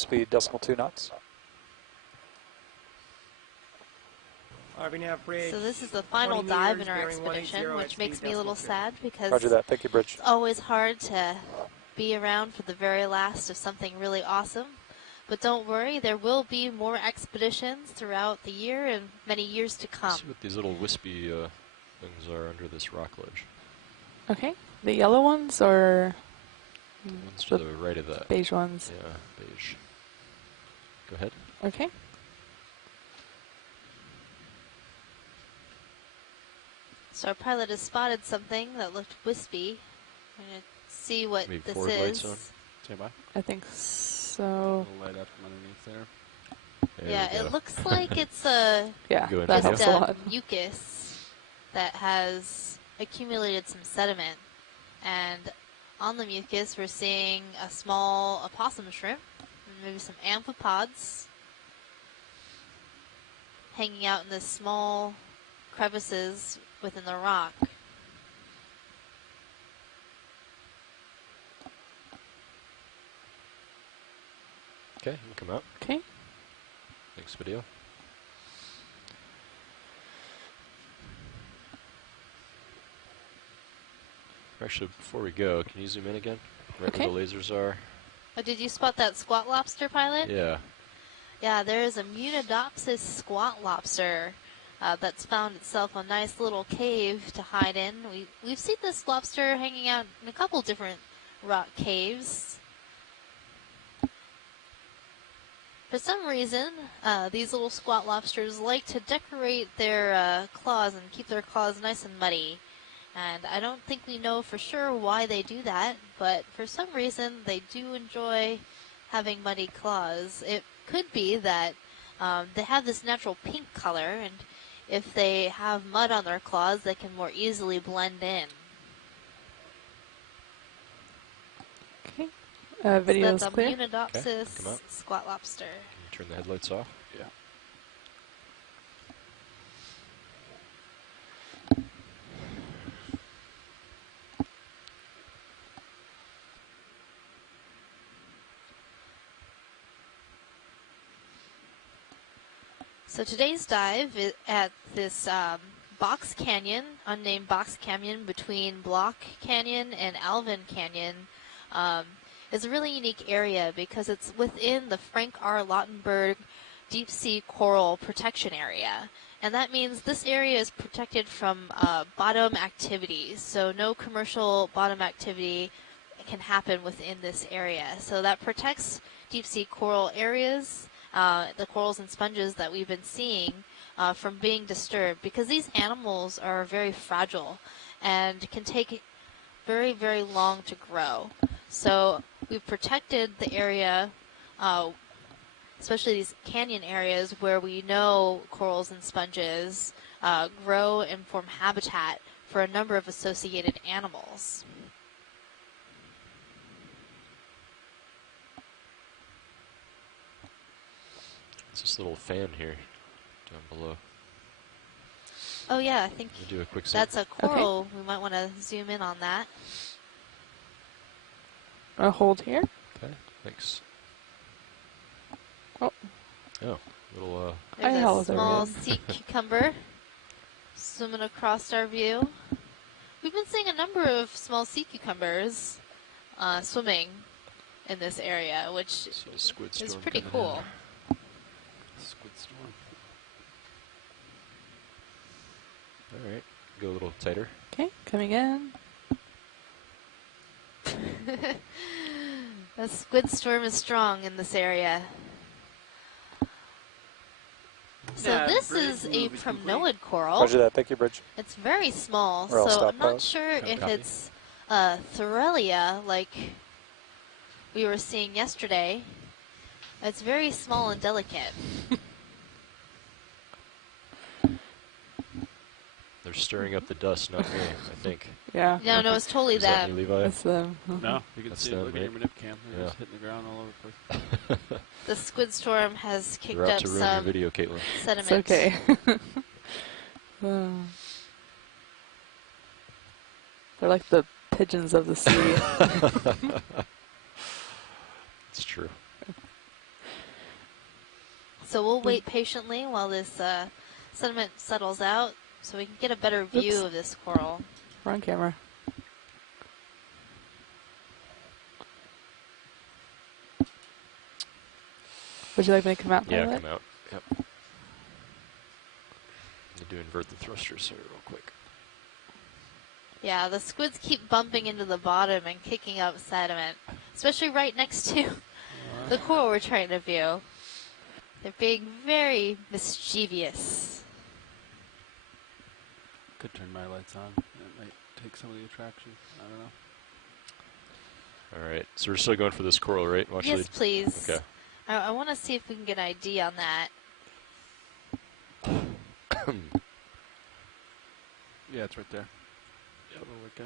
speed 2 knots. So this is the final dive in our expedition, which makes me a little sad because Roger that. Thank you, Bridge. it's always hard to be around for the very last of something really awesome. But don't worry, there will be more expeditions throughout the year and many years to come. Let's see what these little wispy things are under this rock ledge. Okay, the yellow ones or The ones to the right of that. beige ones? Yeah, beige. Go ahead. Okay. So our pilot has spotted something that looked wispy. We're going to see what Maybe this forward lights on. is. Stand by. I think so. A light out from underneath there. There Yeah, we go. it looks like it's a Yeah, Go that into helps just a a lot. mucus that has accumulated some sediment. And on the mucus, we're seeing a small opossum shrimp, and maybe some amphipods hanging out in the small crevices within the rock. Okay, you can come out. Okay. Next video. Actually, before we go, can you zoom in again? Right Okay. where the lasers are. Oh, did you spot that squat lobster, pilot? Yeah. Yeah, there is a Munidopsis squat lobster that's found itself a nice little cave to hide in. We've seen this lobster hanging out in a couple different rock caves. For some reason, these little squat lobsters like to decorate their claws and keep their claws nice and muddy. And I don't think we know for sure why they do that, but for some reason they do enjoy having muddy claws. It could be that they have this natural pink color, and if they have mud on their claws, they can more easily blend in. Okay. So Video's that's a clear. Munidopsis come out. squat lobster. Can you turn the headlights off? Yeah. So today's dive is at this box canyon, unnamed box canyon between Block Canyon and Alvin Canyon. Is a really unique area because it's within the Frank R. Lautenberg Deep Sea Coral Protection Area. And that means this area is protected from bottom activities. So no commercial bottom activity can happen within this area. So that protects deep sea coral areas, the corals and sponges that we've been seeing from being disturbed, because these animals are very fragile and can take very, very long to grow. So we've protected the area, especially these canyon areas where we know corals and sponges grow and form habitat for a number of associated animals. There's this little fan here down below. Oh yeah, I think We'll do a quick zoom. that's a coral. We might want to zoom in on that. I'll hold here. Okay, thanks. Oh. Oh, little I There's held a it small in. sea cucumber swimming across our view. We've been seeing a number of small sea cucumbers swimming in this area, which see a squid storm is pretty coming cool. Squid storm. in. All right, go a little tighter. Okay, coming in. The squid storm is strong in this area. So Yeah, this Bridge is a move is complete. primnoid coral. Roger that. Thank you, Bridge. It's very small, Or I'll so stop I'm not pause. sure if Copy. it's Thorelia like we were seeing yesterday. It's very small and delicate. They're stirring up the dust, not me, I think. Yeah. No, it's totally Is that them. me, Levi? It's them. No, you can That's see it. them, Look at your right? manip cam. They're Yeah. just hitting the ground all over the place. The squid storm has kicked You're out up to ruin your some video, Caitlin. sediment. It's okay. They're like the pigeons of the sea. It's true. So we'll wait patiently while this sediment settles out so we can get a better view Oops. of this coral. Wrong camera. Would you like me to come out? Yeah, Pilot? come out. Yep. Need to invert the thrusters here real quick. Yeah, the squids keep bumping into the bottom and kicking up sediment, especially right next to the coral we're trying to view. They're being very mischievous. Could turn my lights on. It might take some of the attraction. I don't know. All right, so we're still going for this coral, right? Watch Yes, lead. please. Okay. I want to see if we can get an ID on that. Yeah, it's right there. Yep. Little white guy.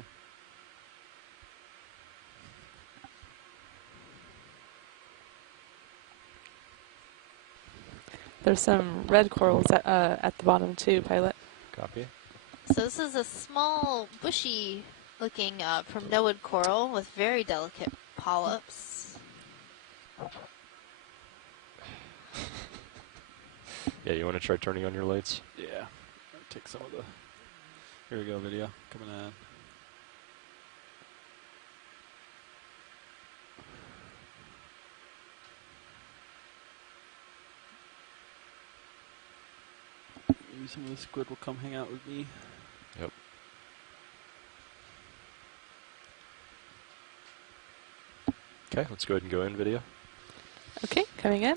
There's some red corals at the bottom too, Pilot. Copy. So this is a small, bushy-looking primnoid coral with very delicate polyps. Yeah, you want to try turning on your lights? Yeah. I'll take some of the. Here we go, video coming on. Maybe some of the squid will come hang out with me. Yep. Okay, let's go ahead and go in video. Okay, coming in.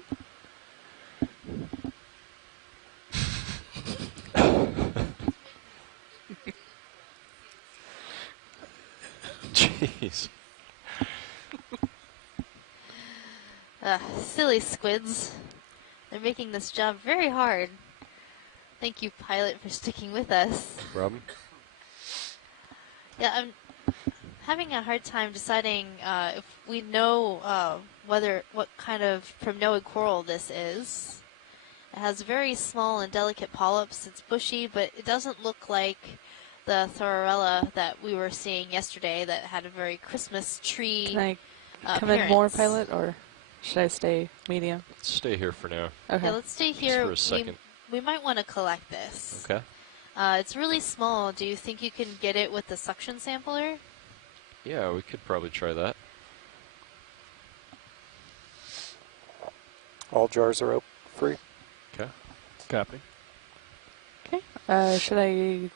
Jeez. Silly squids. They're making this job very hard. Thank you, Pilot, for sticking with us. No problem. Yeah, I'm having a hard time deciding if we know what kind of primnoid coral this is. It has very small and delicate polyps. It's bushy, but it doesn't look like the Thorarella that we were seeing yesterday that had a very Christmas tree Can I come in more, appearance. Pilot, or should I stay medium? Let's stay here for now. Okay. Yeah, let's stay Just here. for a second. We might want to collect this. Okay. It's really small. Do you think you can get it with the suction sampler? Yeah, we could probably try that. All jars are free. Okay. Copy. Okay. Should I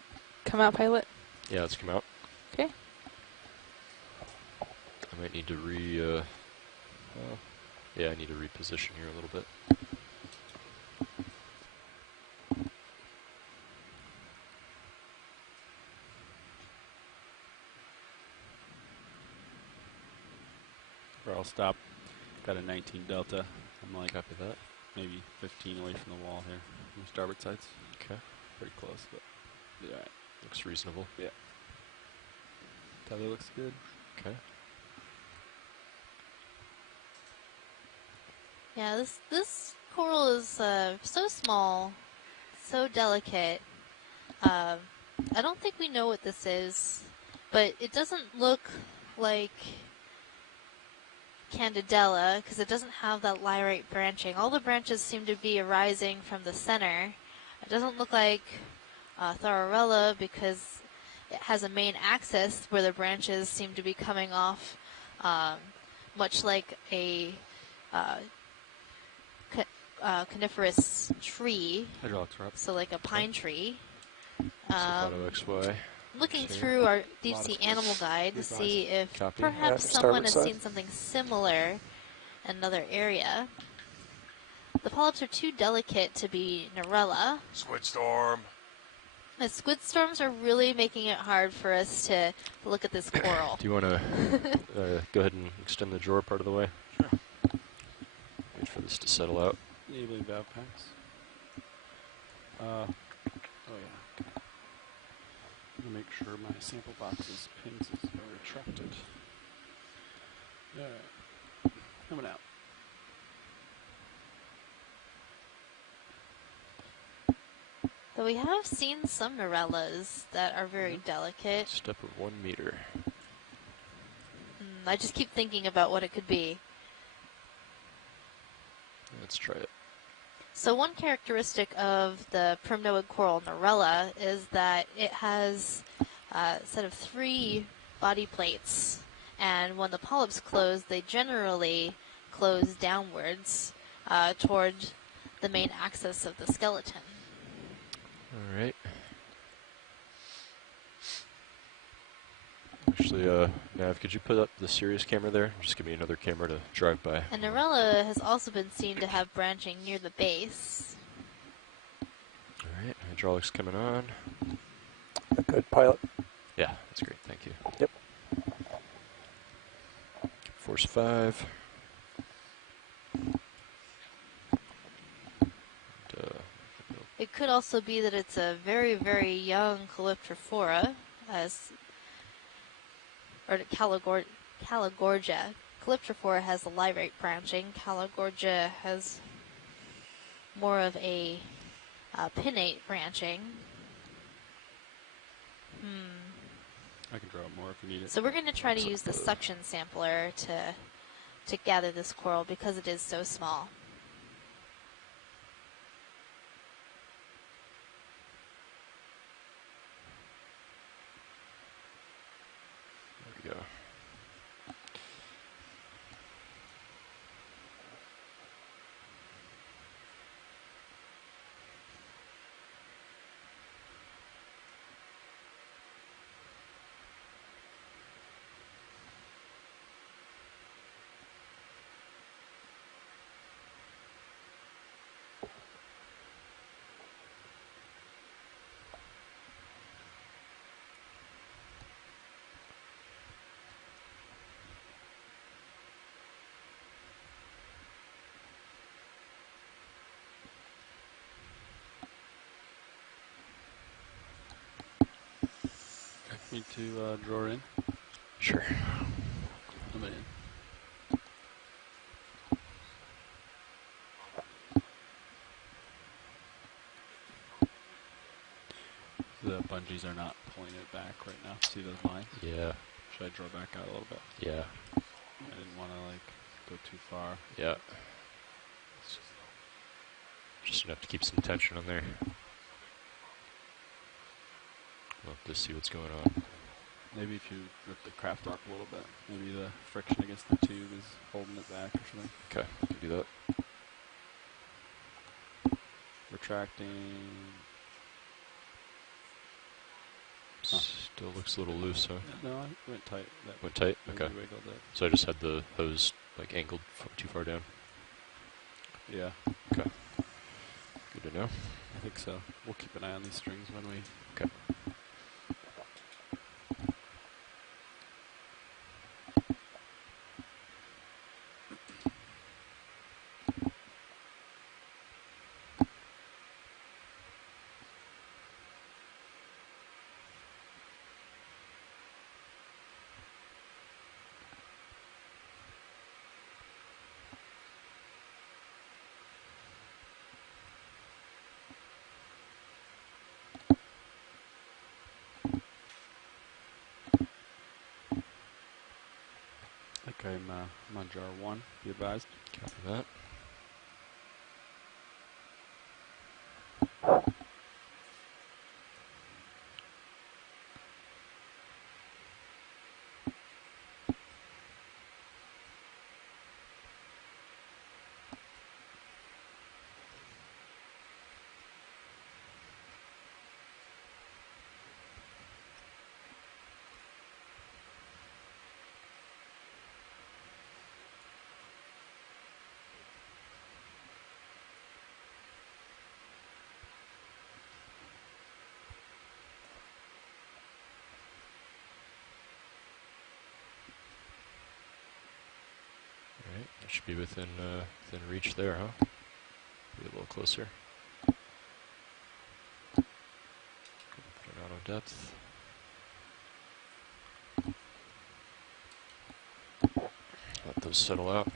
come out, Pilot? Yeah, let's come out. Okay. I might need to yeah, I need to reposition here a little bit. Or I'll stop. Got a 19 Delta. I'm like Copy that. maybe 15 away from the wall here. On the starboard sides. Okay. Pretty close, but yeah. Looks reasonable. Tele looks good. Okay. Yeah, this coral is so small, so delicate. I don't think we know what this is, but it doesn't look like Candidella because it doesn't have that lyrate branching. All the branches seem to be arising from the center. It doesn't look like Thorarella because it has a main axis where the branches seem to be coming off, much like a coniferous tree, Hydraulics are up. so like a pine tree. Auto XY. Looking Okay. through our deep Lot sea of animal guide to advised. see if Copy. perhaps Yeah, someone has starboard seen side. something similar in another area. The polyps are too delicate to be Narella. Squid storm. The squid storms are really making it hard for us to look at this coral. Do you want to go ahead and extend the drawer part of the way? Sure. Wait for this to settle out. Enabling valve packs. Oh yeah. Okay. I'm gonna make sure my sample box's pins are retracted. Alright. Coming out. Though we have seen some Narellas that are very delicate. Step of 1 meter. I just keep thinking about what it could be. Let's try it. So one characteristic of the primnoid coral Narella is that it has a set of 3 body plates, and when the polyps close, they generally close downwards toward the main axis of the skeleton. All right. Actually, Nav, could you put up the Sirius camera there? Just give me another camera to drive by. And Narella has also been seen to have branching near the base. All right, hydraulics coming on. Good pilot. Yeah, that's great. Thank you. Yep. Force 5. It could also be that it's a very, very young Calyptrophora, or Calogorgia. Calyptrophora has a lyrate branching. Calogorgia has more of a pinnate branching. I can draw it more if you need it. So we're going to try to use the suction sampler to gather this coral because it is so small. There we go. Me to draw in. Sure. I'm in. The bungees are not pulling it back right now. See those lines? Yeah. Should I draw back out a little bit? Yeah. I didn't want to like go too far. Yeah. Just enough to keep some tension on there. We'll have to see what's going on. Maybe if you rip the craft up a little bit, maybe the friction against the tube is holding it back or something. Okay, we can do that. Retracting. Huh. Still looks a little loose, huh? No, it went tight. That Went tight? maybe Okay. wiggled it. So I just had the hose like angled too far down. Yeah, Okay. Good to know. I think so. We'll keep an eye on these strings when we. Okay. I think I'm on jar 1. Be advised. Copy that. Alright, that should be within reach there, huh? Be a little closer. Put it out on depth. Let those settle out.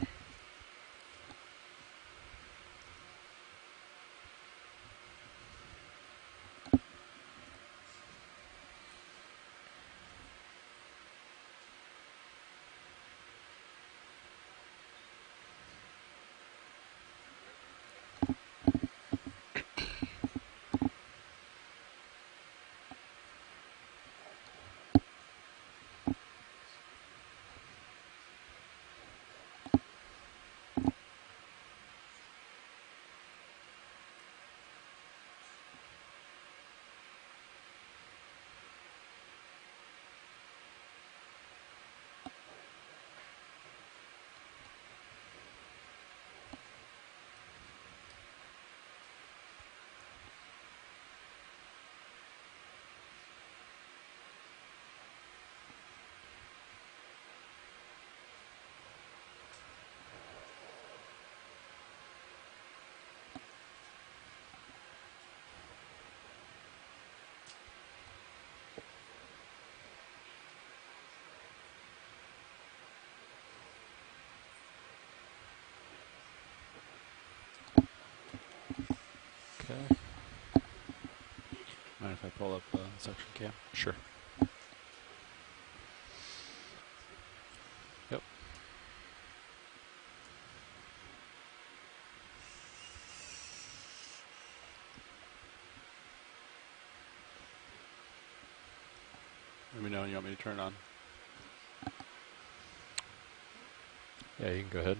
suction cam. Sure. Yep. Let me know when you want me to turn it on. Yeah, you can go ahead.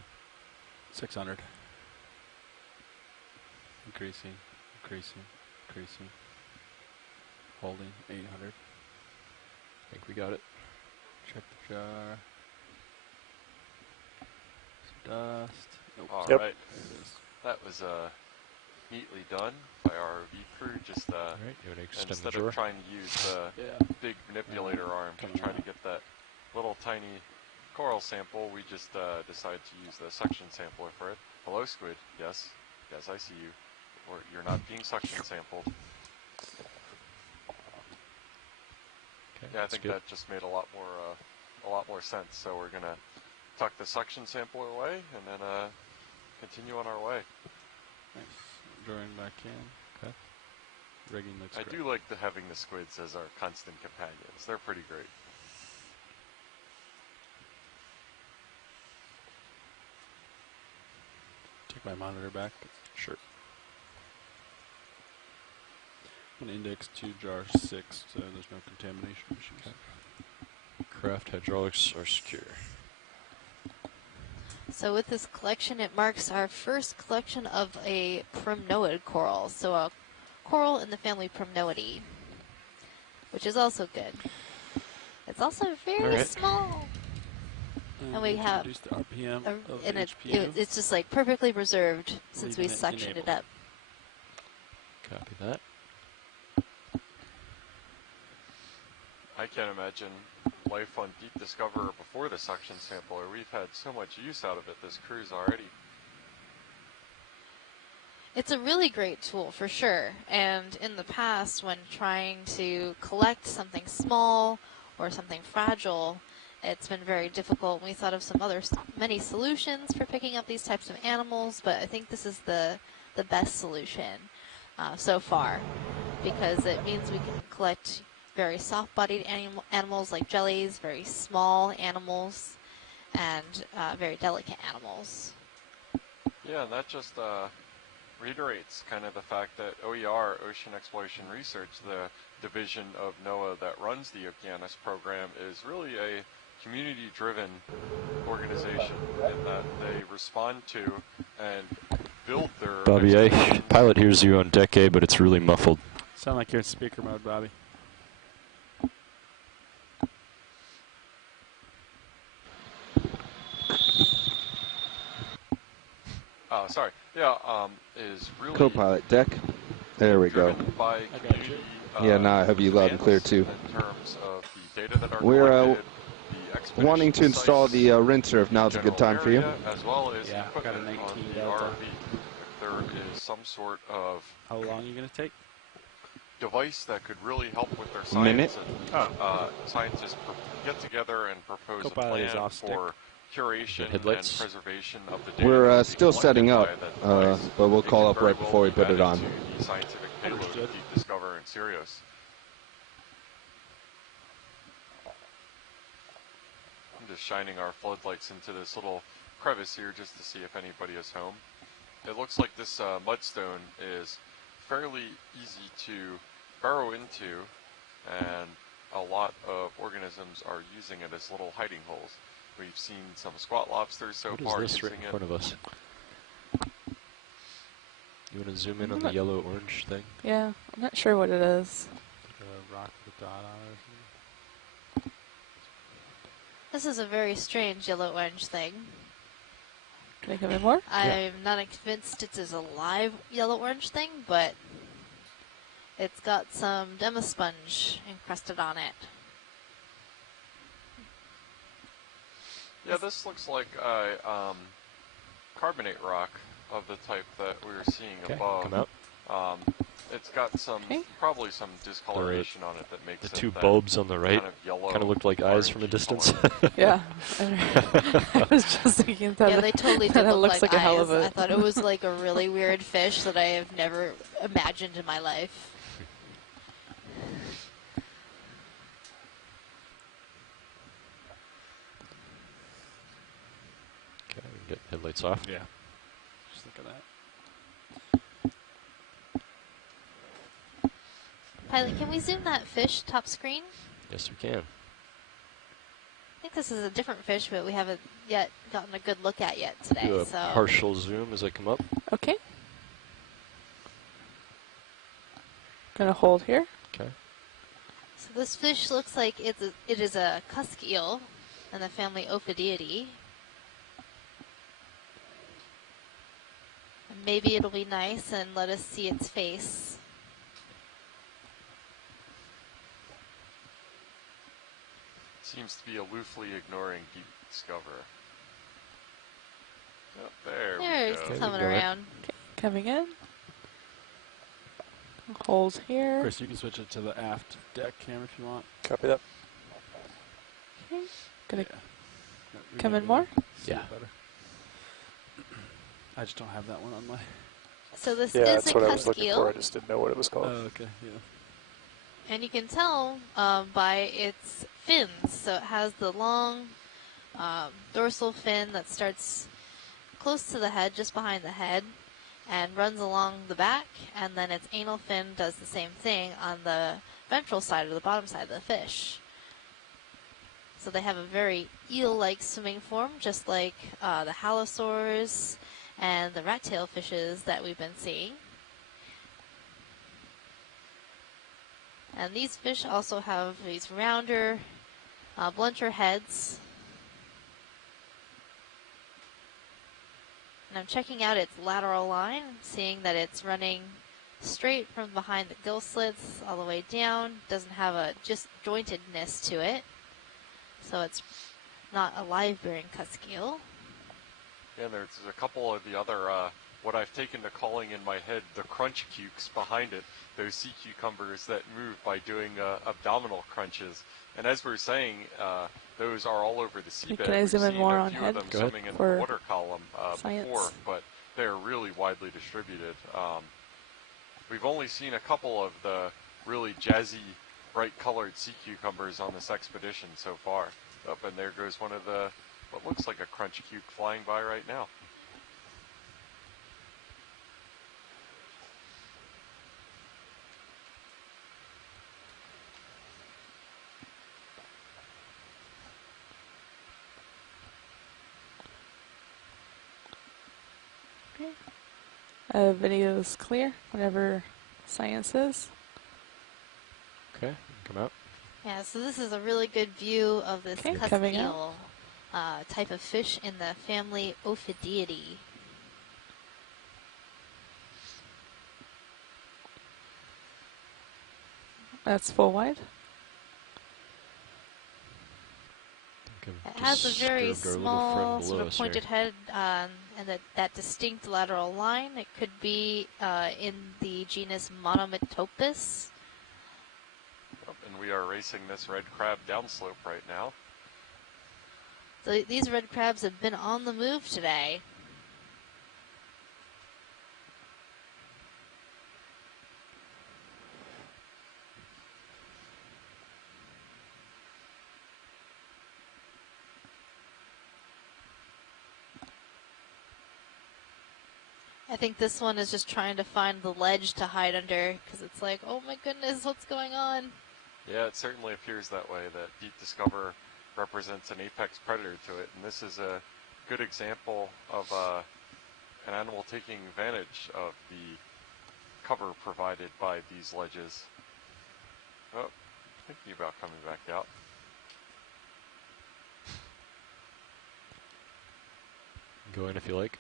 600. Increasing, increasing, increasing. Holding, 800. I think we got it. Check the jar. Some dust. Nope. Yep. All right. That was neatly done by our ROV crew. Just All right, you want to extend the instead drawer? of trying to use the Yeah. big manipulator arm to Coming try to out. get that little tiny coral sample, we just decided to use the suction sampler for it. Hello, squid. Yes, yes, I see you. Or you're not being suction sampled. Okay, Yeah, I that's think good. that just made a lot more sense. So we're gonna tuck the suction sampler away and then continue on our way. Nice. Drawing back in. Okay. Rigging looks I great. do like having the squids as our constant companions. They're pretty great. Take my monitor back. Sure. I'm going to index to jar 6 so there's no contamination issues. Craft hydraulics are secure. So with this collection, it marks our first collection of a primnoid coral. So a coral in the family Primnoidae, which is also good. It's also very Alright. small. And we have reduce the RPM of and the HPU. it's just like perfectly preserved since we Leaving it suctioned it enabled. up. Copy that. I can't imagine life on Deep Discoverer before the suction sampler. We've had so much use out of it this cruise already. It's a really great tool for sure. And in the past, when trying to collect something small or something fragile, it's been very difficult. We thought of some many solutions for picking up these types of animals, but I think this is the best solution so far, because it means we can collect very soft-bodied animals like jellies, very small animals, and very delicate animals. Yeah, and that just reiterates kind of the fact that OER, Ocean Exploration Research, the division of NOAA that runs the Okeanos program, is really a community-driven organization in that they respond to and build their Bobby, explorations. pilot hears you on deck A, but it's really muffled. Sound like you're in speaker mode, Bobby. Sorry. Yeah, is really Co-pilot deck. There we go. driven by got community, Yeah, now I have you loud and clear, demands too. in terms of the data that are We're collected, the expedition wanting to install sites, the rinser if now's a good general time for you. area, as well as Yeah, got a equipment 19 on the Delta. ROV. If there is some sort of How long are you going to take? device that could really help with their Minute. science, and scientists get together and propose a Co-pilot is plan off stick. for curation and Headlights. preservation of the data. We're that will be still setting collected up, by that device. but we'll It call could up very right well before we be put it added on. to the scientific payload of Understood. Deep Discoverer and Sirius. I'm just shining our floodlights into this little crevice here just to see if anybody is home. It looks like this mudstone is fairly easy to burrow into, and a lot of organisms are using it as little hiding holes. We've seen some squat lobsters so What is far this right using in it. front of us? You want to zoom in on the yellow-orange thing? Yeah, I'm not sure what it is. Like a rock with a dot on it or something? This is a very strange yellow-orange thing. Can I come in more? I'm not convinced it's a live yellow-orange thing, but it's got some demasponge encrusted on it. Yeah, this looks like a carbonate rock of the type that we were seeing Okay, above. come out. It's got some, Okay. probably some discoloration on it that makes The it two that bulbs on the right kind of yellow, kind of looked like eyes from a orangey distance. color. Yeah. I was just thinking that. Yeah, they totally that did it look looks like like a hell eyes. of a- I thought it was like a really weird fish that I have never imagined in my life. Floodlights off. Yeah. Just look at that. Pilot, can we zoom that fish top screen? Yes, we can. I think this is a different fish, but we haven't yet gotten a good look at yet today. Do a So partial zoom as I come up. Okay. Gonna hold here. Okay. So this fish looks like it is a cusk eel in the family Ophidiidae. And maybe it'll be nice and let us see its face. Seems to be aloofly ignoring Deep Discoverer. Oh, there There we it's go. Okay, coming go ahead. around. Okay, coming in. Hold here. Chris, you can switch it to the aft deck cam if you want. Copy that. Okay. Gonna Yeah. No, we come might in be more? able to see Yeah. it better. I just don't have that one on my... So this Yeah, is that's a what I was cusk looking eel. for. I just didn't know what it was Oh, called. okay, yeah. And you can tell by its fins. So it has the long dorsal fin that starts close to the head, just behind the head, and runs along the back. And then its anal fin does the same thing on the ventral side or the bottom side of the fish. So they have a very eel-like swimming form, just like the halosaurs and the rat-tail fishes that we've been seeing. And these fish also have these rounder, blunter heads. And I'm checking out its lateral line, seeing that it's running straight from behind the gill slits all the way down. Doesn't have a just jointedness to it. So it's not a live-bearing cusk eel. Yeah, and there's a couple of the other, what I've taken to calling in my head the crunch cukes behind it, those sea cucumbers that move by doing abdominal crunches. And as we're saying, those are all over the seabed. Can I We've zoom in seen more a on few head? of them Go ahead. swimming in For the water column science. before, but they're really widely distributed. We've only seen a couple of the really jazzy, bright-colored sea cucumbers on this expedition so far. Up and there goes one of the, what looks like a crunch cuke flying by right now. Video's clear whenever science is. Okay, come out. Yeah, so this is a really good view of this Okay, cusk coming out. eel type of fish in the family Ophidiidae. That's full wide. It has a very small, sort of pointed here. head and that distinct lateral line. It could be in the genus Monometopus. And we are racing this red crab downslope right now. So these red crabs have been on the move today. I think this one is just trying to find the ledge to hide under because it's like, oh my goodness, what's going on? Yeah, it certainly appears that way, that Deep Discoverer represents an apex predator to it, and this is a good example of an animal taking advantage of the cover provided by these ledges. Oh, thinking about coming back out. Go in if you like.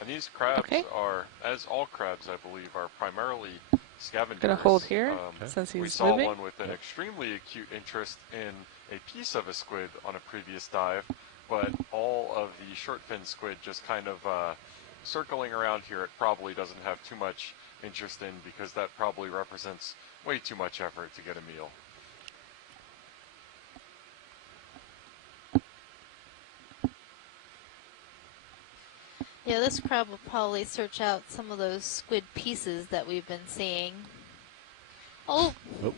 And these crabs Okay. are, as all crabs I believe, are primarily scavengers. Gonna hold here since we he's saw moving. one with an extremely acute interest in a piece of a squid on a previous dive, but all of the short fin squid just kind of circling around here. It probably doesn't have too much interest in because that probably represents way too much effort to get a meal. Yeah, this crab will probably search out some of those squid pieces that we've been seeing. Oh, Oh,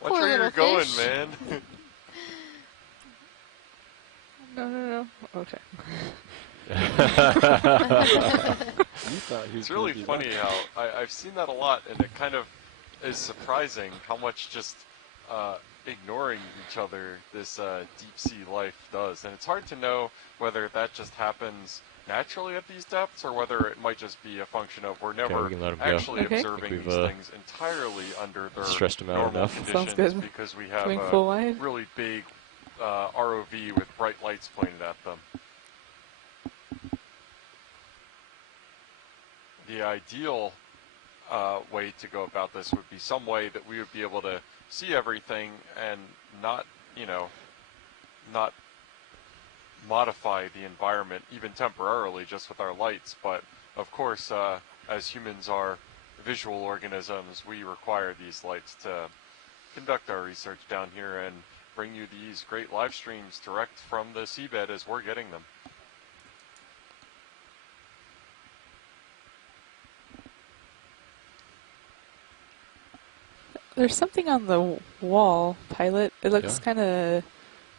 Watch Poor where you're little going, fish. man. No. Okay. You thought he was It's really gonna be funny lucky. how I've seen that a lot, and it kind of is surprising how much just ignoring each other this deep sea life does. And it's hard to know whether that just happens naturally at these depths or whether it might just be a function of we're never we can let 'em go. actually Okay. observing We've, these things entirely under their stressed 'em out normal enough. conditions Sounds good. because we have Going a full wide. really big ROV with bright lights pointed at them. The ideal way to go about this would be some way that we would be able to see everything and not, not modify the environment even temporarily just with our lights. But of course, as humans are visual organisms, we require these lights to conduct our research down here and bring you these great live streams direct from the seabed as we're getting them. There's something on the wall, Pilot. It looks kind of,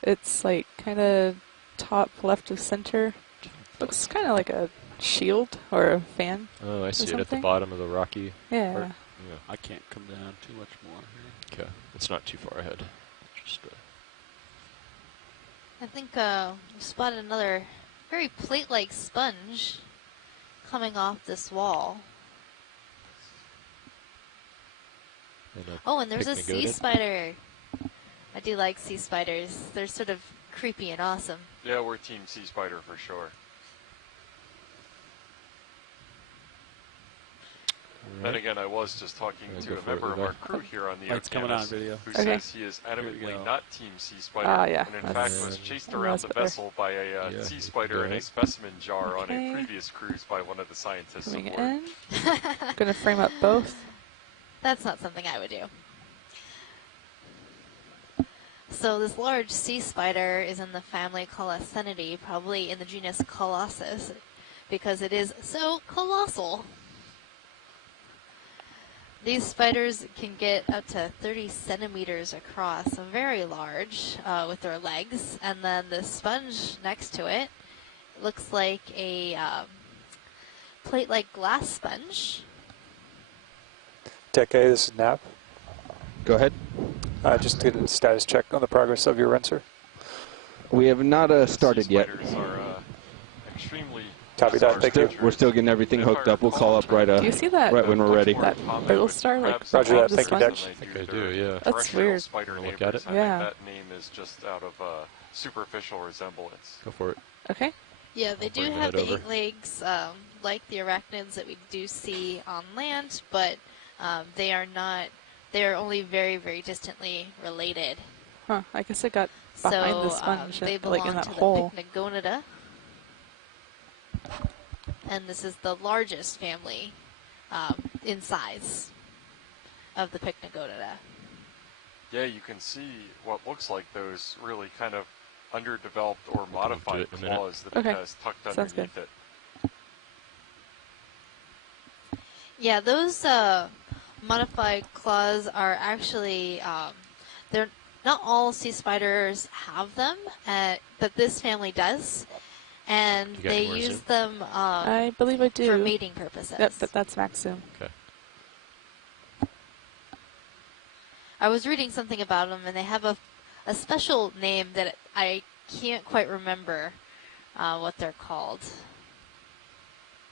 it's like kind of top left of center. Looks kind of like a shield or a fan. Oh, I see it at the something? bottom of the rocky Yeah. part. I can't come down too much more here. Okay, it's not too far ahead. Just I think we spotted another very plate-like sponge coming off this wall. Oh, and there's a sea spider. I do like sea spiders. They're sort of creepy and awesome. Yeah, we're Team Sea Spider for sure. Then again, I was just talking Yeah, to go a for it, member of Levi. our crew here on the Lights coming on Okeanos video. who Okay. says he is adamantly go. not Team Sea Spider, Ah, yeah, and in that's- fact was chased Oh, around that's the better. vessel by a Yeah, sea you spider go in a ahead. specimen jar on a Okay. previous cruise by one of the scientists Coming aboard. in. Gonna frame up both. That's not something I would do. So this large sea spider is in the family Colossinidae, probably in the genus Colossus, because it is so colossal. These spiders can get up to 30 centimeters across, so very large with their legs. And then the sponge next to it looks like a plate-like glass sponge. Deck A, this is Nap. Go ahead. Just to get a status check on the progress of your rinser. We have not started Sea yet. spiders are extremely Copy that, bizarre thank you. creatures. We're still getting everything hooked up. We'll call up right Do you see that? right when we're ready. That brittle star, like, Roger that, the thank you, sponge? Dex. I think I do, yeah. That's Terrestrial weird. Spider Wanna look neighbors. at I it? Yeah. think that name is just out of superficial resemblance. Go for it. Okay. Yeah, they I'll do bring have that the over. 8 legs like the arachnids that we do see on land, but they are not. They are only very, very distantly related. Huh. I guess it got behind So the sponge, they like belong in that to hole. the Pycnogonida, and this is the largest family in size of the Pycnogonida. Yeah, you can see what looks like those really kind of underdeveloped or modified it in a minute. claws that Okay. it has tucked Sounds underneath good. it. Yeah, those modified claws are actually, they're not all sea spiders have them, but this family does, and You got they more use zoom? them I believe I do. for mating purposes. Yep, that's max zoom. Okay. I was reading something about them, and they have a special name that I can't quite remember what they're called.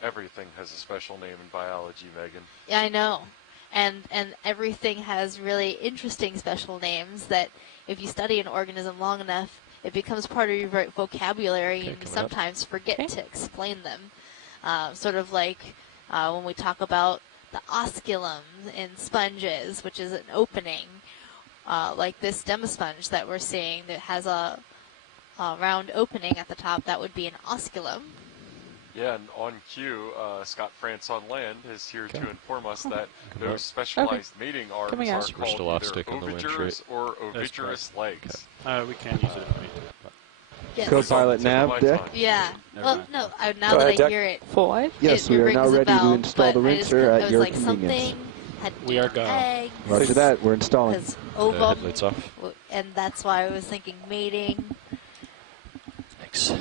Everything has a special name in biology, Megan. Yeah, I know. And everything has really interesting special names that if you study an organism long enough, it becomes part of your vocabulary, Okay, and you coming up. sometimes forget Okay. to explain them. Sort of like when we talk about the osculum in sponges, which is an opening, like this demosponge that we're seeing that has a round opening at the top, that would be an osculum. Yeah, and on cue, Scott France on land is here Okay. to inform us that Come those up. specialized mating arms Coming are out. So we're called still off either stick on the winch, ovigerous or That's ovigerous legs. We can use it if we need to. But Yes. Co-pilot Tip of nav my deck. tongue. Yeah. Never Well, mind. no. Now Go that ahead, I Jack. hear it, Full wide? Yes, it we are rings now a ready bell, to install the but I just- rinser I at was your like, convenience. something had We are two go. eggs, Roger that. We're installing. because Headlights ovum, off. and that's why I was thinking mating. Thanks.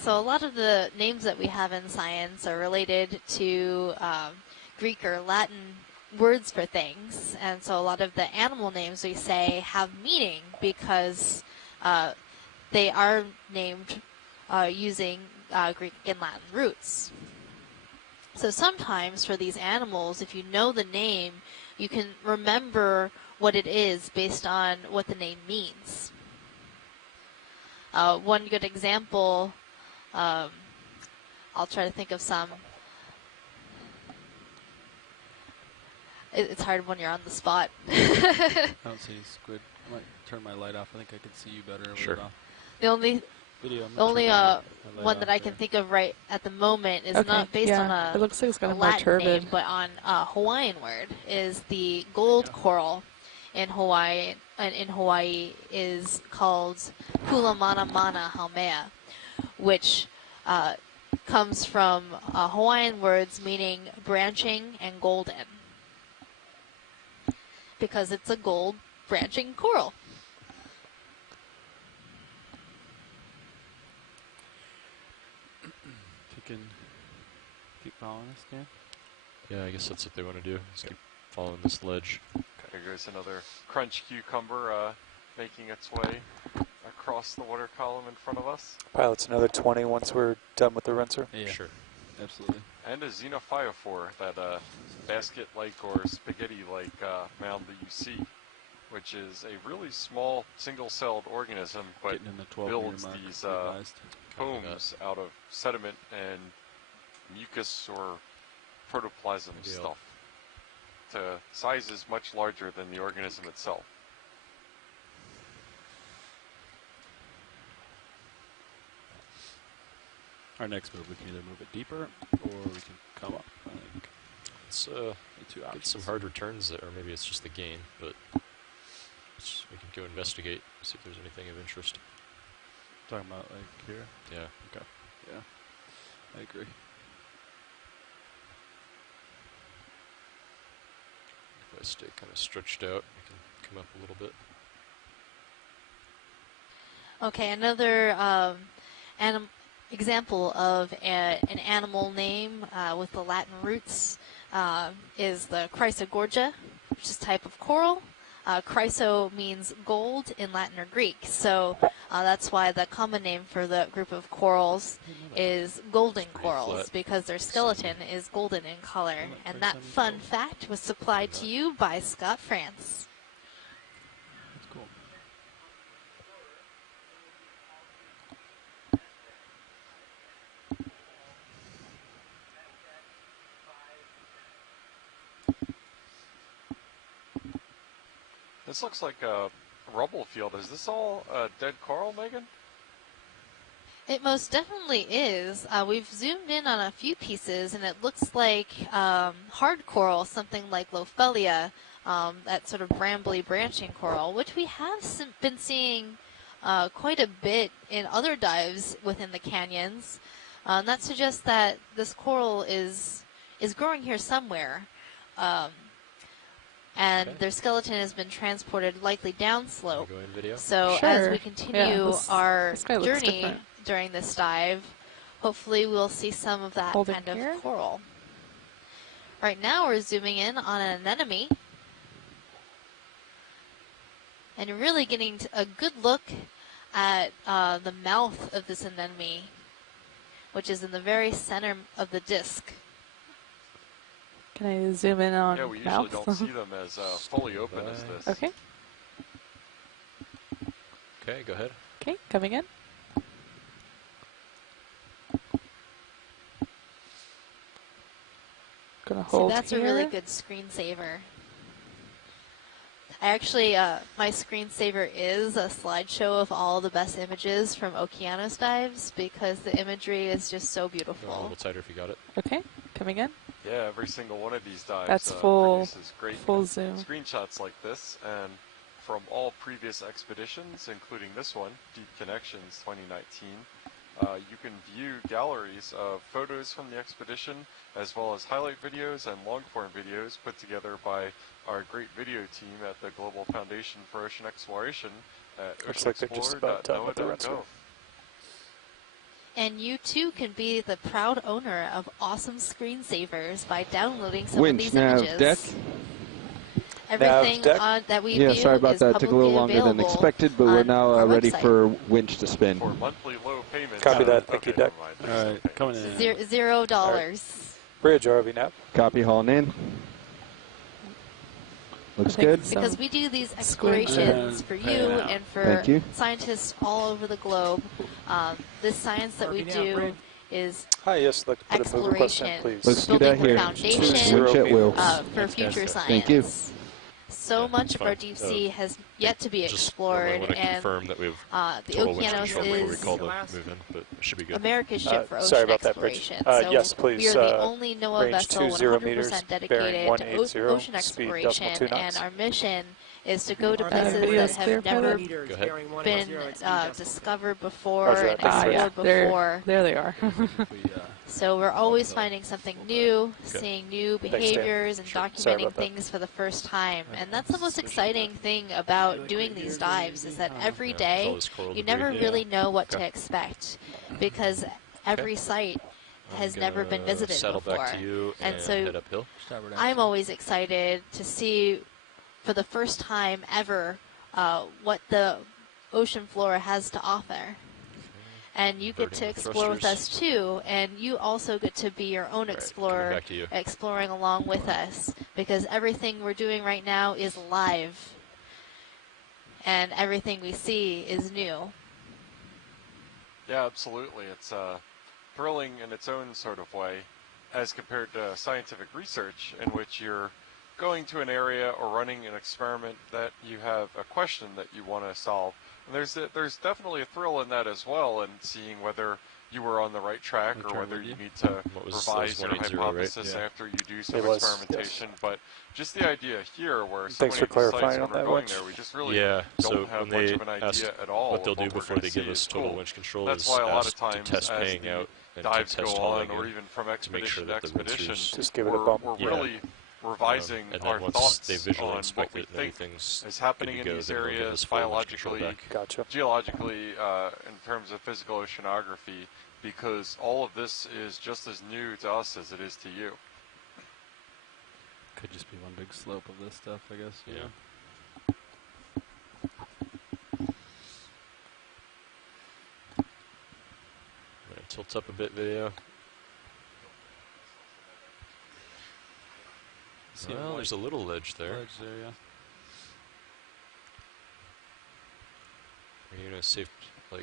So a lot of the names that we have in science are related to Greek or Latin words for things, and so a lot of the animal names we say have meaning because they are named using Greek and Latin roots. So sometimes for these animals, if you know the name, you can remember what it is based on what the name means. One good example, I'll try to think of some. It's hard when you're on the spot. I don't see any squid. I might turn my light off. I think I can see you better. Sure. The only Video. I'm The gonna only turn my light one off that I can there. think of right at the moment is Okay, not based yeah, on it looks like it's a got a more Latin turbid. name, but on a Hawaiian word, is the gold coral in Hawaii. In Hawaii is called Kulamana Mana Haumea, which comes from Hawaiian words meaning branching and golden, because it's a gold branching coral. You can keep following us, Dan. Yeah, I guess that's what they want to do. Is keep following this ledge. There goes another crunch cucumber making its way across the water column in front of us. Pilots another 20 once we're done with the rinser. Yeah, Sure. absolutely. And a xenophyophore, that basket-like or spaghetti-like mound that you see, which is a really small single-celled organism, but Getting in the 12 builds mark, these realized. combs out of sediment and mucus or protoplasm Good deal. stuff to sizes much larger than the organism itself. Our next move, we can either move it deeper or we can come up. I think Let's the two get options. some hard returns there, or maybe it's just the gain, but we can go investigate, see if there's anything of interest. Talking about like here. Yeah. Okay. Yeah, I agree. If I stay kind of stretched out, I can come up a little bit. Okay, another example of an animal name with the Latin roots is the Chrysogorgia, which is a type of coral. Chryso means gold in Latin or Greek, so that's why the common name for the group of corals is golden It's pretty corals, flat. because their skeleton is golden in color. And that fun fact was supplied to you by Scott France. That's cool. This looks like a rubble field. Is this all dead coral, Megan? It most definitely is. We've zoomed in on a few pieces, and it looks like hard coral, something like Lophelia, that sort of brambly branching coral, which we have been seeing quite a bit in other dives within the canyons. That suggests that this coral is growing here somewhere. And Okay. their skeleton has been transported likely downslope. Can we go in video? So Sure. as we Yeah, continue this our guy looks journey different. during this dive, hopefully we'll see some of that Hold it kind of here. coral. Right now we're zooming in on an anemone. And you're really getting a good look at the mouth of this anemone, which is in the very center of the disc. Can I zoom in on Yeah, we usually mouth? don't see them as fully open as this. Okay, Okay, go ahead. okay, coming in. Gonna See, hold that's here. a really good screensaver. I actually, my screensaver is a slideshow of all the best images from Okeanos dives, because the imagery is just so Go a beautiful. little tighter if you got it. Okay, coming in. Yeah, every single one of these dives That's full- produces great full zoom. screenshots like this, and from all previous expeditions, including this one, Deep Connections 2019, you can view galleries of photos from the expedition, as well as highlight videos and long-form videos put together by our great video team at the Global Foundation for Ocean Exploration at Looks like they're just about done with the oceanexplorer.noaa.gov. And you too can be the proud owner of awesome screensavers by downloading some Winch, of these nav, images. deck. Everything deck. that we Yeah, view sorry about is that. Took a little publicly longer than available expected, but we're on now our ready website. for winch to spin. For monthly low payments. Copy that. Thank Okay, you, deck. never mind. There's no All right, coming payments. in. $0. Bridge, ROV nav. Copy, hauling in. Looks I think good. so. Because we do these Squint. explorations for you Yeah. and for Thank you. scientists all over the globe. This science that we do is Hi, yes, I'd like to put a move request in, exploration, please. Let's do building that here. the foundation Winch at will. for future science. Thank you. So Yeah, much that's of our fine. deep sea has yet to be Just normally explored, want to and confirm that we have the total winch Okeanos control before we is call the move in, but it should be good. America's ship for ocean sorry about that, Bridge. exploration. So Yes, please. we are the only NOAA range vessel 20 meters, 100% bearing dedicated to 180, ocean speed exploration, 2 knots. and our mission is to go to Are places the that videos clear, have never pilot? Go ahead. been discovered before Roger and that. explored yeah, before. there they are. So we're always finding something new, Okay. seeing new Dan. behaviors and Sorry documenting about that. things for the first time. And that's the most exciting thing about doing these dives is that every Yeah, it's all day this coral you debris. never really know what to Okay. expect because every site has I'm never been gonna visited settle before. back to you And and so head uphill. I'm always excited to see for the first time ever what the ocean floor has to offer. And you get to Inverting the explore with thrusters. us too, and you also get to be your own Right, coming explorer, back to you. exploring along with us, because everything we're doing right now is live, and everything we see is new. Yeah, absolutely. It's thrilling in its own sort of way, as compared to scientific research, in which you're going to an area or running an experiment that you have a question that you want to solve. And there's definitely a thrill in that as well, and seeing whether you were on the right track I'll or try whether with you you. need to What was revise your 180, right? hypothesis Yeah. after you do some It was, experimentation. But just the idea here, where so Thanks many for of the sites clarifying when on we're that, going Winch. there, we just really Yeah, don't so have when much they of an ask idea at all. what they'll of do we're before gonna they give see us is total cool. winch control That's is why a lot of ask times to test as paying the out and to dives test go hauling on, or in even from to make expedition sure to that the expedition, rinsers Just give it a bump. we're Yeah. really revising and our then once thoughts they visually on what inspect we it and think everything's is happening good in to go, these then they'll give areas us full winch control biologically, back. Gotcha. geologically, in terms of physical oceanography, because all of this is just as new to us as it is to you. Could just be one big slope of this stuff, I guess. you Yeah. know? I'm gonna tilt up a bit, video. See Well, there's a little ledge there. ledge there, yeah. Are you in a safe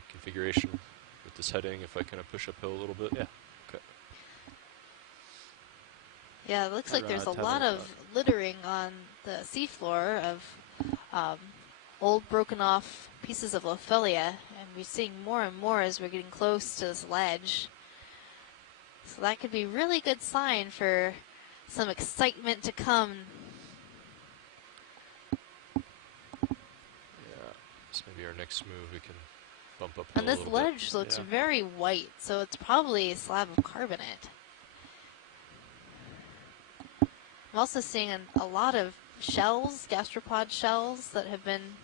configuration with this heading if I kind of push uphill a little bit? Yeah. Okay. Yeah, it looks like Or, there's a tether lot of littering on the seafloor of old broken off pieces of Lophelia, and we're seeing more and more as we're getting close to this ledge. So that could be really good sign for some excitement to come. Yeah. So maybe our next move we can bump up And a this little ledge bit. looks Yeah. very white, so it's probably a slab of carbonate. I'm also seeing a lot of shells, gastropod shells, that have been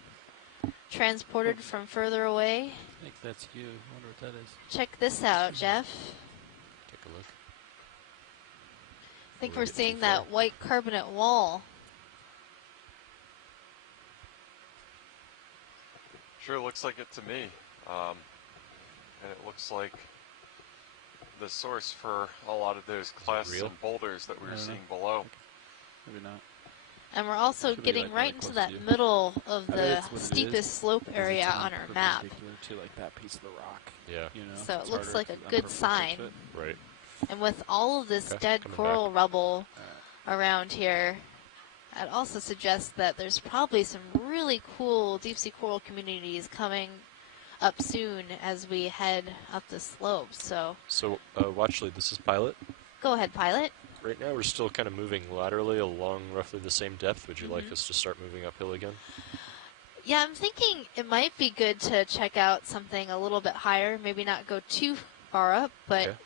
transported from further away. I think that's you. I wonder what that is. Check this out, Jeff. Take a look. I think We're we're getting seeing too that far. white carbonate wall. Sure looks like it to me. And it looks like the source for a lot of those clasts real? and boulders that we were I don't know. seeing below. Maybe not. And we're also Should be, getting like, right really into close that to you. middle of I bet the it's what it is, steepest slope 'cause area it's on not our map. perpendicular to like that piece of the rock. Yeah. You know, So it it's looks harder like a to- good perpendicular to sign. it. Right. And with all of this Okay, dead coming coral rubble Alright. around here, it also suggests that there's probably some really cool deep sea coral communities coming up soon as we head up the slope. So So, watch lead. This is pilot. go ahead, pilot. Right now we're still kind of moving laterally along roughly the same depth. Would you like Mhm. us to start moving uphill again? Yeah, I'm thinking it might be good to check out something a little bit higher, maybe not go too far up, but Okay.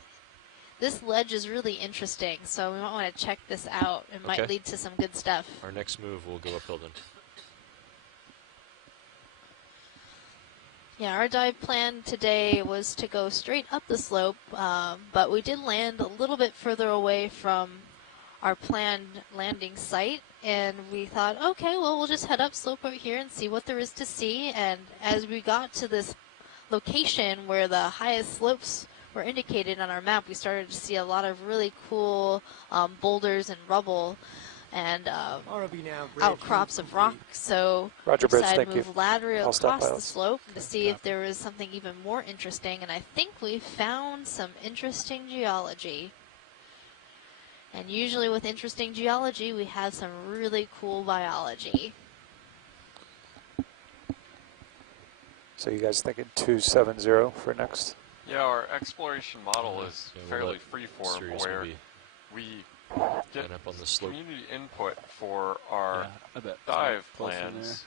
this ledge is really interesting, so we might want to check this out. It might Okay. lead to some good stuff. Our next move will go uphill then. Yeah, our dive plan today was to go straight up the slope, but we did land a little bit further away from our planned landing site, and we thought, okay, well, we'll just head up slope right here and see what there is to see. And as we got to this location where the highest slopes were indicated on our map, we started to see a lot of really cool boulders and rubble and ROV now, outcrops of rock. So Roger, we Bridge, decided thank to you. move laterally I'll stop across the pilots. slope to see if there was something even more interesting. And I think we found some interesting geology. And usually with interesting geology, we have some really cool biology. So you guys thinking 270 for next? Yeah, our exploration model is Yeah, we'll fairly let freeform, Sirius where maybe we get line up on the slope. community input for our Yeah, I bet. dive Close in plans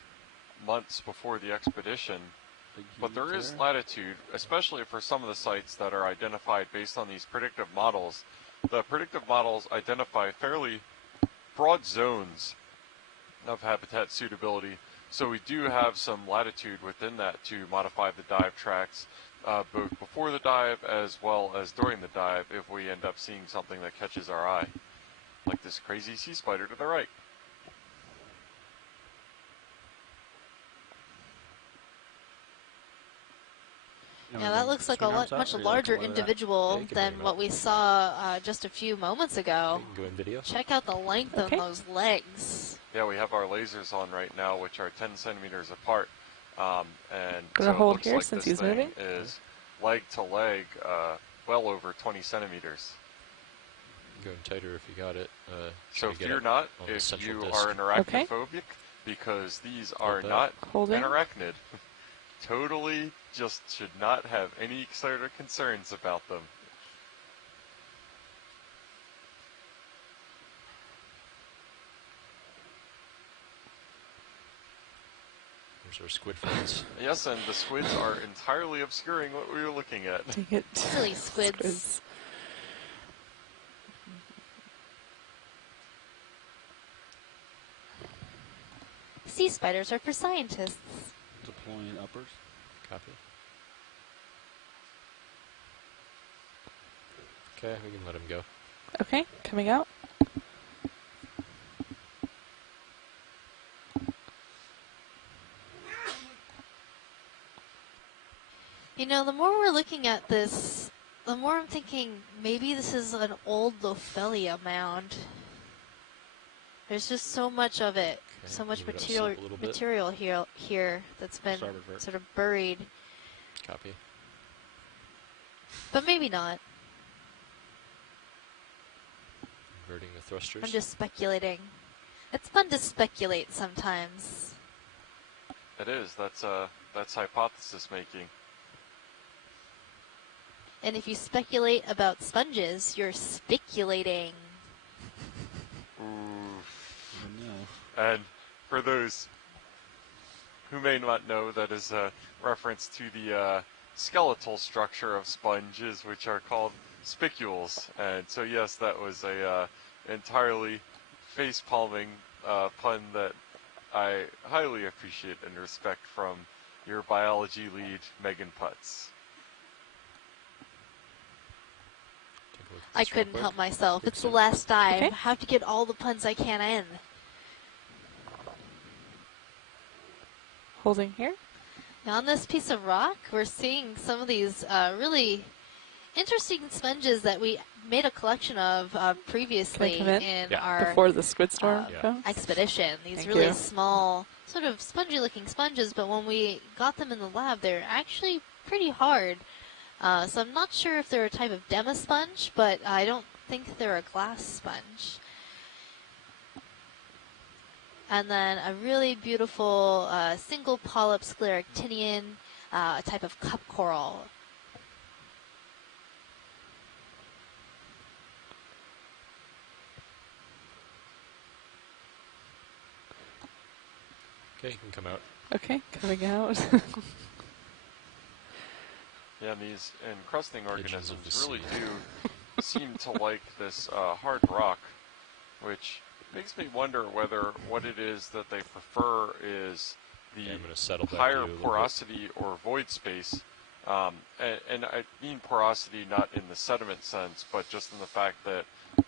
months before the expedition. there. Big But there huge is there. latitude, especially for some of the sites that are identified based on these predictive models. The predictive models identify fairly broad zones of habitat suitability, so we do have some latitude within that to modify the dive tracks, both before the dive as well as during the dive if we end up seeing something that catches our eye, like this crazy sea spider to the right. Yeah, that looks like a much larger individual Yeah, you can than bring 'em what up. we saw just a few moments ago. You can go in video. Check out the length Okay. on those legs. Yeah, we have our lasers on right now, which are 10 centimeters apart. And Gonna so hold it looks here like since this he's thing moving. is leg to leg, well over 20 centimeters. Going tighter if you got it. So try to get fear it not on the if central you disc. are Okay. arachnophobic, because these are that. not Holding. an arachnid. Totally just should not have any sort of concerns about them. There's our squid friends. Yes, and the squids are entirely obscuring what we were looking at. Take it. Silly squids. Sea spiders are for scientists. Deploying uppers. Copy. Okay, we can let him go. Okay, coming out. You know, the more we're looking at this, the more I'm thinking maybe this is an old Lophelia mound. There's just so much of it, Okay, so much move it up slope a little bit. material here that's been Starboard vert. sort of buried, Copy. but maybe not. Inverting the thrusters. I'm just speculating. It's fun to speculate sometimes. It is. That's hypothesis making. And if you speculate about sponges, you're speculating. Ooh. No. And for those who may not know, that is a reference to the skeletal structure of sponges, which are called spicules. And so, yes, that was a entirely face-palming pun that I highly appreciate and respect from your biology lead, Megan Putz. Take a look at I this real couldn't quick. help myself. It's the Oops. last dive. Okay. I have to get all the puns I can in. Holding here. Now on this piece of rock, we're seeing some of these really interesting sponges that we made a collection of previously come in? in Yeah. our Before the squid storm Yeah. comes. expedition. These Thank really you. small, sort of spongy-looking sponges, but when we got them in the lab, they're actually pretty hard. So I'm not sure if they're a type of demasponge, but I don't think they're a glass sponge. And then a really beautiful single polyp scleractinian, a type of cup coral. Okay, you can come out. Okay, coming out. Yeah, and these encrusting Pigeons of organisms the really sea. do seem to like this hard rock, which makes me wonder whether what it is that they prefer is the Okay, I'm going to settle back to higher you a little bit. porosity or void space, and I mean porosity not in the sediment sense, but just in the fact that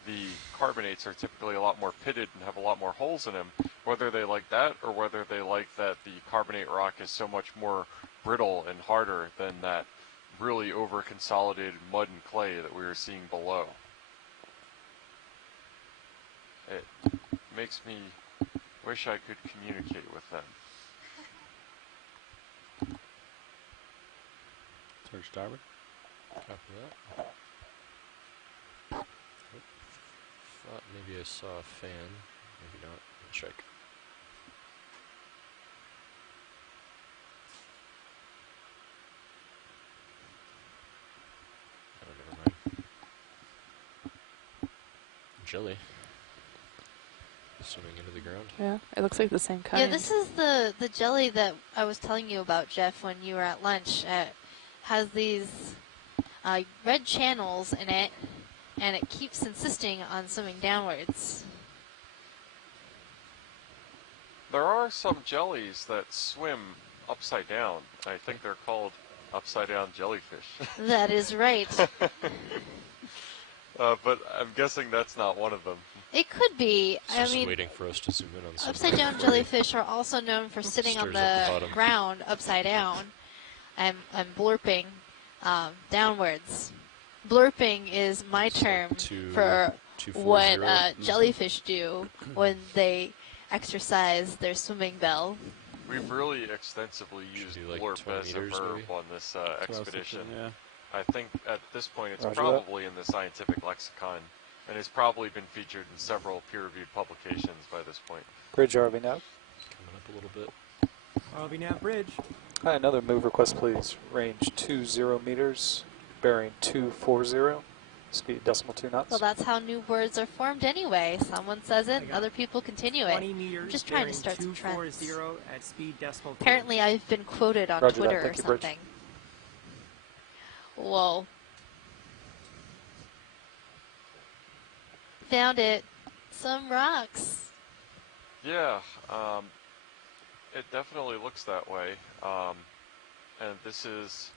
the carbonates are typically a lot more pitted and have a lot more holes in them, whether they like that or whether they like that the carbonate rock is so much more brittle and harder than that really over-consolidated mud and clay that we were seeing below. It makes me wish I could communicate with them. Search starboard. Copy that. Oh, thought maybe I saw a fan. Maybe not. Let me check. Oh, never mind. Jelly. Swimming into the ground. Yeah, it looks like the same kind. Yeah, this is the jelly that I was telling you about, Jeff, when you were at lunch. Has these red channels in it, and it keeps insisting on swimming downwards. There are some jellies that swim upside down. I think they're called upside down jellyfish. That is right. But I'm guessing that's not one of them. It could be. It's I just mean, waiting for us to zoom in on something. upside down jellyfish are also known for sitting on Stirs at the the bottom. ground upside down and blurping downwards. Blurping is my So term 240. for what jellyfish do when they exercise their swimming bell. We've really extensively used be like blurp 20 as a meters, verb maybe? on this That's what I was expedition. thinking, yeah. I think at this point it's Roger that. probably in the scientific lexicon, and it's probably been featured in several peer-reviewed publications by this point. Bridge RV nav. Coming up a little bit. RV nav bridge. Hi, another move request, please. Range 20 meters, bearing 240, speed .2 knots. Well, that's how new words are formed anyway. Someone says it, and other people continue it. 20 meters. I'm just trying to bearing start some trends. 240 at speed decimal. Apparently, I've been quoted on Roger that. Twitter or Thank you, Bridge. something. Whoa. Found it. Some rocks. Yeah, it definitely looks that way. And this is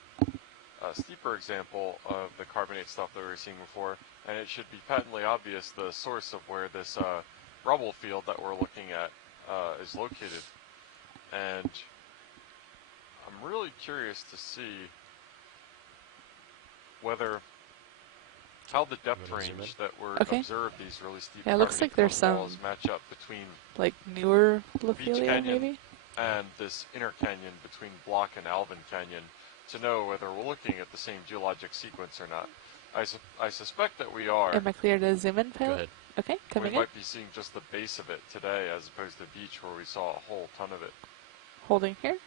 a steeper example of the carbonate stuff that we were seeing before, and it should be patently obvious the source of where this rubble field that we're looking at is located. And I'm really curious to see how the depth You wanna zoom range in? that were Okay. observed these really steep Yeah, it looks carbonate like there's cone walls some- match up between Like newer Beach Lophelia, Canyon. maybe? and this inner canyon between Block and Alvin Canyon to know whether we're looking at the same geologic sequence or not. I suspect that we are. Am I clear to zoom in, Go pilot? ahead. Okay, We coming in. might be seeing just the base of it today as opposed to beach where we saw a whole ton of it. Holding here.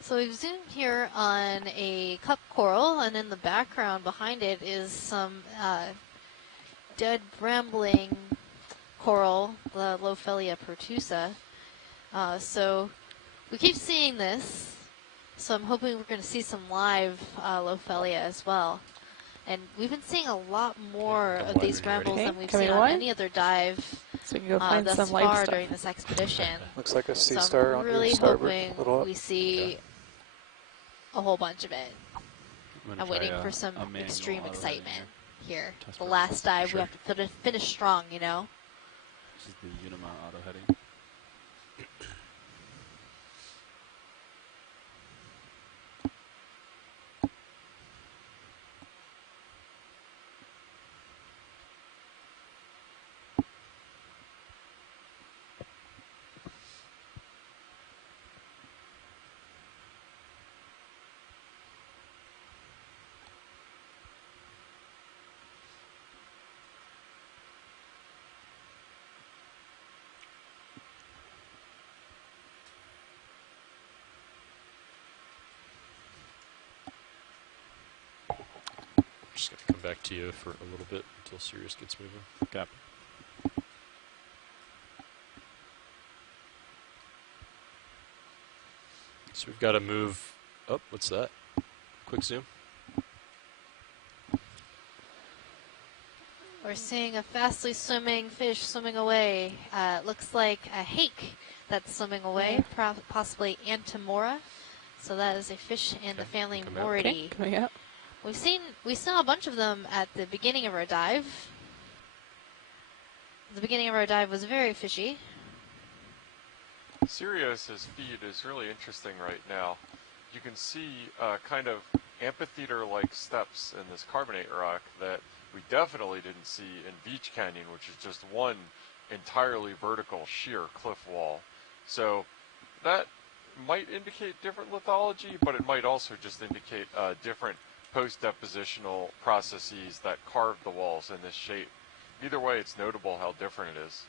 So we've zoomed here on a cup coral, and in the background behind it is some dead brambling coral, the Lophelia pertusa. So we keep seeing this, so I'm hoping we're going to see some live Lophelia as well. And we've been seeing a lot more Come of live these when you're ready. brambles Okay, than we've coming seen on live. any other dive So we can go find thus some live far stuff. during this expedition. Looks like a sea So star I'm on really your starboard. hoping Little up. we see Okay. a whole bunch of it. gonna I'm try waiting a- for some a manual extreme auto heading excitement here. Test The for last dive, Sure. we have to finish strong, you know? This is the Unima auto heading. Just gonna come back to you for a little bit until Sirius gets moving. Copy. So we've got to move Oh, what's that? Quick zoom. We're seeing a fastly swimming fish swimming away. Looks like a hake that's swimming away, possibly Antimora. So that is a fish in the family come out. Moridae. Okay, coming out. We saw a bunch of them at the beginning of our dive. The beginning of our dive was very fishy. Sirius's feed is really interesting right now. You can see kind of amphitheater-like steps in this carbonate rock that we definitely didn't see in Beach Canyon, which is just one entirely vertical sheer cliff wall. So that might indicate different lithology, but it might also just indicate different post-depositional processes that carved the walls in this shape. Either way, it's notable how different it is.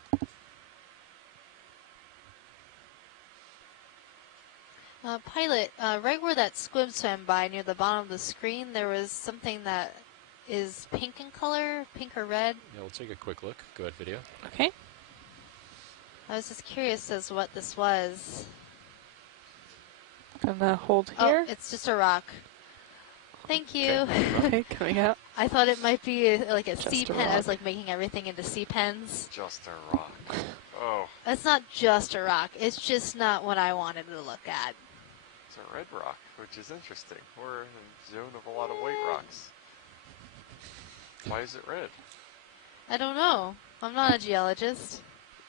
Pilot, right where that squib swam by near the bottom of the screen, there was something that is pink in color, pink or red. Yeah, we'll take a quick look. Go ahead, video. Okay. I was just curious as to what this was. Gonna hold here. Oh, it's just a rock. Thank you. Okay, coming out. I thought it might be like a Just sea a pen. I was rock. like making everything into sea pens. Just a rock. Oh, It's not just a rock. It's just not what I wanted to look at. it's a red rock, which is interesting. We're in a zone of a lot of white rocks. Why is it red? I don't know. I'm not a geologist.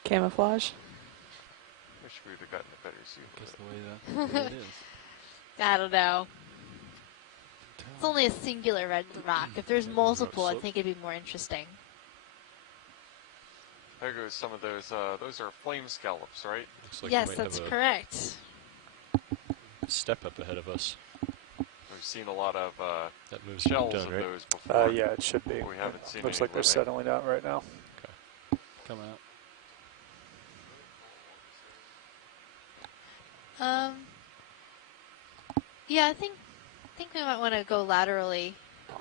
Camouflage. Wish we would have gotten a better zoom. Just the way that it is. I don't know. It's only a singular red rock. If there's multiple, I think it'd be more interesting. There goes some of those. Those are flame scallops, right? Looks like Yes, we might that's have correct. a step up ahead of us. We've seen a lot of That move's shells done, of right? those before. Yeah, it should be. We haven't seen Looks any like they're living. settling out right now. Come out. Yeah, I think we might want to go laterally.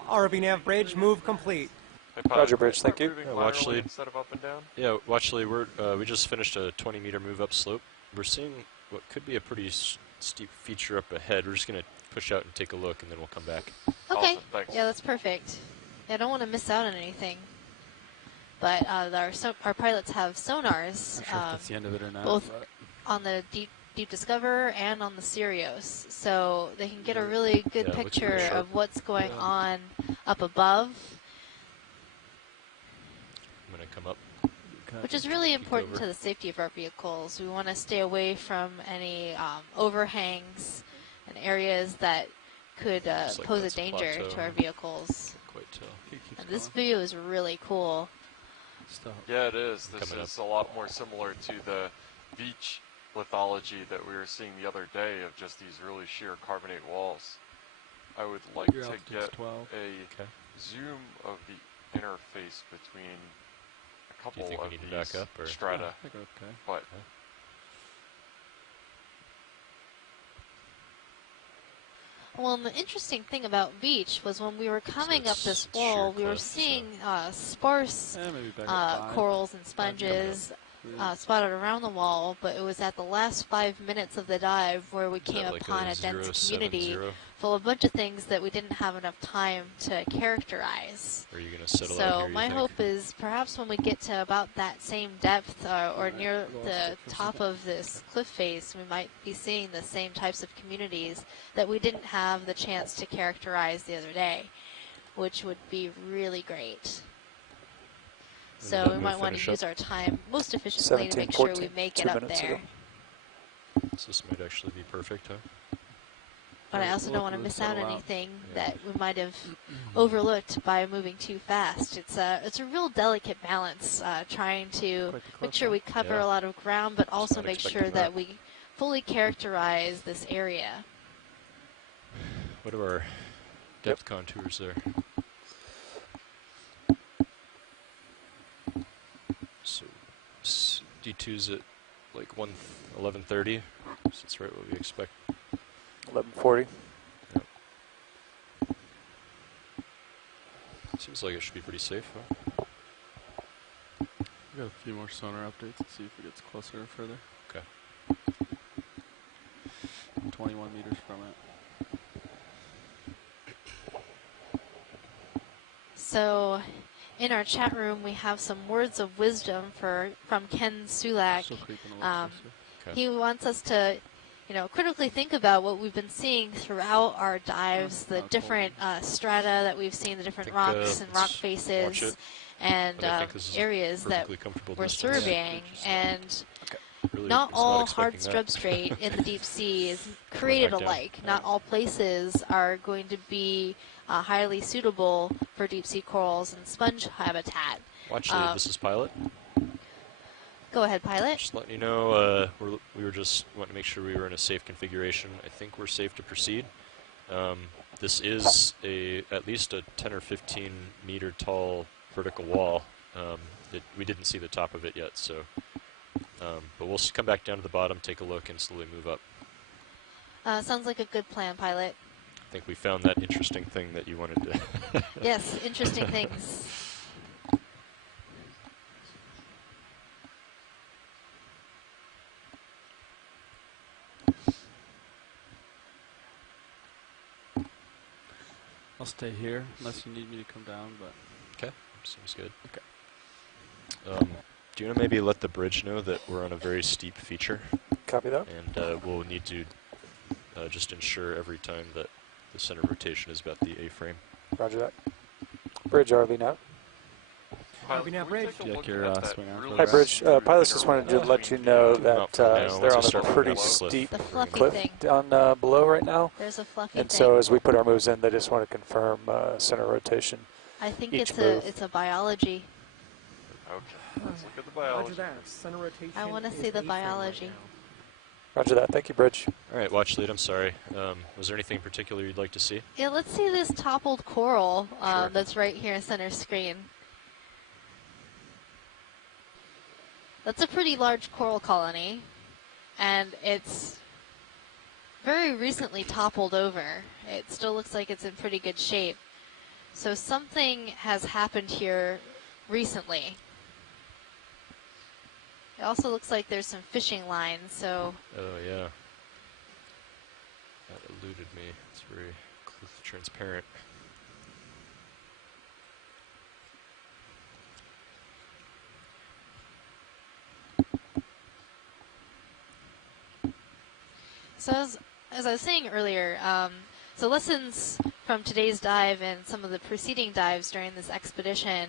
ROV nav bridge, move complete. Hey, Pod, Roger, Bridge, thank you. moving Yeah, laterally watch lead. instead of up and down. Yeah, watch Lee. We just finished a 20-meter move up slope. We're seeing what could be a pretty steep feature up ahead. We're just going to push out and take a look, and then we'll come back. Okay. Awesome, thanks. Yeah, that's perfect. I don't want to miss out on anything. But our pilots have sonars, Not sure if that's the end of it or not. both but on the Deep Discover and on the Sirius, so they can get a really good Yeah, it looks picture pretty sharp. of what's going Yeah. on up above, I'm going to come up. okay. which is really important over. to the safety of our vehicles. We want to stay away from any overhangs and areas that could Looks like pose a that's a danger plateau. to our vehicles. Quite tell. He keeps And this going. view is really cool. Stop. Yeah, it is. This Coming is a lot more similar to the beach lithology that we were seeing the other day of just these really sheer carbonate walls. I would like Your to altitude's get 12. a Okay. zoom of the interface between a couple think we of need to these back up, or- strata, I think we're okay. but Well, and the interesting thing about beach was when we were coming up it's this sheer wall, we were cliff, so- seeing sparse Maybe back up 5. corals and sponges spotted around the wall, but it was at the last 5 minutes of the dive where we Is that came like upon a a dense 070? community full of a bunch of things that we didn't have enough time to characterize. Or are you going to settle out So here, you my think? hope is perhaps when we get to about that same depth or Alright, near we'll the stick for a top second. of this cliff face, we might be seeing the same types of communities that we didn't have the chance to characterize the other day, which would be really great. When did So that we move might want finish to use up? our time most efficiently to make sure we 17:14, make 2 it up minutes there. ago. So this might actually be perfect, huh? But I Yeah, also we'll don't want to have to miss out settle out. anything Yeah. that we might have overlooked by moving too fast. It's a real delicate balance, trying to Quite the make cliff, sure huh? we cover Yeah. a lot of ground, but also not make expecting sure that. that we fully characterize this area. What are our depth contours there? So D2's at like 1130, so that's right what we expect. 1140. Seems like it should be pretty safe, huh? We got a few more sonar updates to see if it gets closer or further. Okay. 21 meters from it. So, in our chat room, we have some words of wisdom from Ken Sulak. Still creeping a little closer. Okay. He wants us to, critically think about what we've been seeing throughout our dives, the different strata that we've seen, the different rocks and rock let's watch faces, it. and I think this is a areas that perfectly comfortable we're distance. surveying. And Really not was all expecting hard that. substrate in the deep sea is created back down. alike. Not all places are going to be highly suitable for deep sea corals and sponge habitat. Watch this is Pilot. Go ahead, pilot. Just letting you know, we were just wanting to make sure we were in a safe configuration. I think we're safe to proceed. This is at least a 10 or 15 meter tall vertical wall. We didn't see the top of it yet, so but we'll come back down to the bottom, take a look, and slowly move up. Sounds like a good plan, pilot. I think we found that interesting thing that you wanted to. Yes, interesting things. I'll stay here unless you need me to come down, but... Okay, seems good. Okay. Do you want to maybe let the bridge know that we're on a very steep feature? Copy that. And we'll need to just ensure every time that the center rotation is about the A-frame. Roger that. Bridge RV now. RV nav bridge. Yeah, your swing arm. Hi, Bridge. Pilots just wanted to let you know that they're on a pretty steep The fluffy cliff thing. down below right now. There's a fluffy And thing. so as we put our moves in, they just want to confirm center rotation. I think each it's move. a biology. Okay, let's look at the Roger biology. that. Center rotation. I wanna is see the A-frame right biology. now. Roger that. Thank you, Bridge. All right, watch lead, I'm sorry. Was there anything in particular you'd like to see? Yeah, let's see this toppled coral Sure. that's right here in center screen. That's a pretty large coral colony, and it's very recently toppled over. It still looks like it's in pretty good shape. So something has happened here recently. It also looks like there's some fishing lines, so Oh, yeah. That eluded me. It's very transparent. So as I was saying earlier, so lessons from today's dive and some of the preceding dives during this expedition,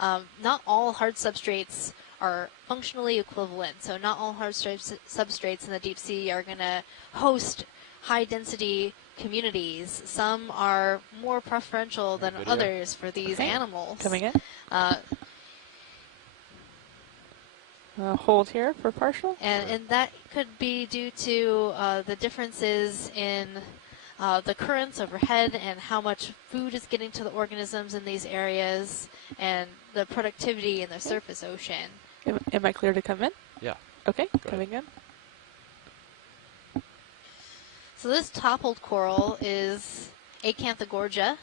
not all hard substrates are functionally equivalent. So not all hard substrates in the deep sea are going to host high-density communities. Some are more preferential than others for these animals. Coming in. Hold here for partial. And that could be due to the differences in the currents overhead and how much food is getting to the organisms in these areas and the productivity in the surface ocean. Am I clear to come in? Yeah. Okay, Go coming in. So this toppled coral is Acanthogorgia.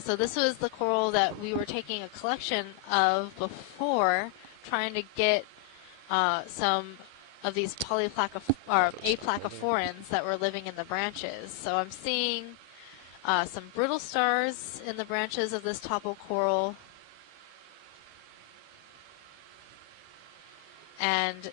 So this was the coral that we were taking a collection of before, trying to get some of these aplacophorans that were living in the branches. So I'm seeing some brittle stars in the branches of this toppled coral. And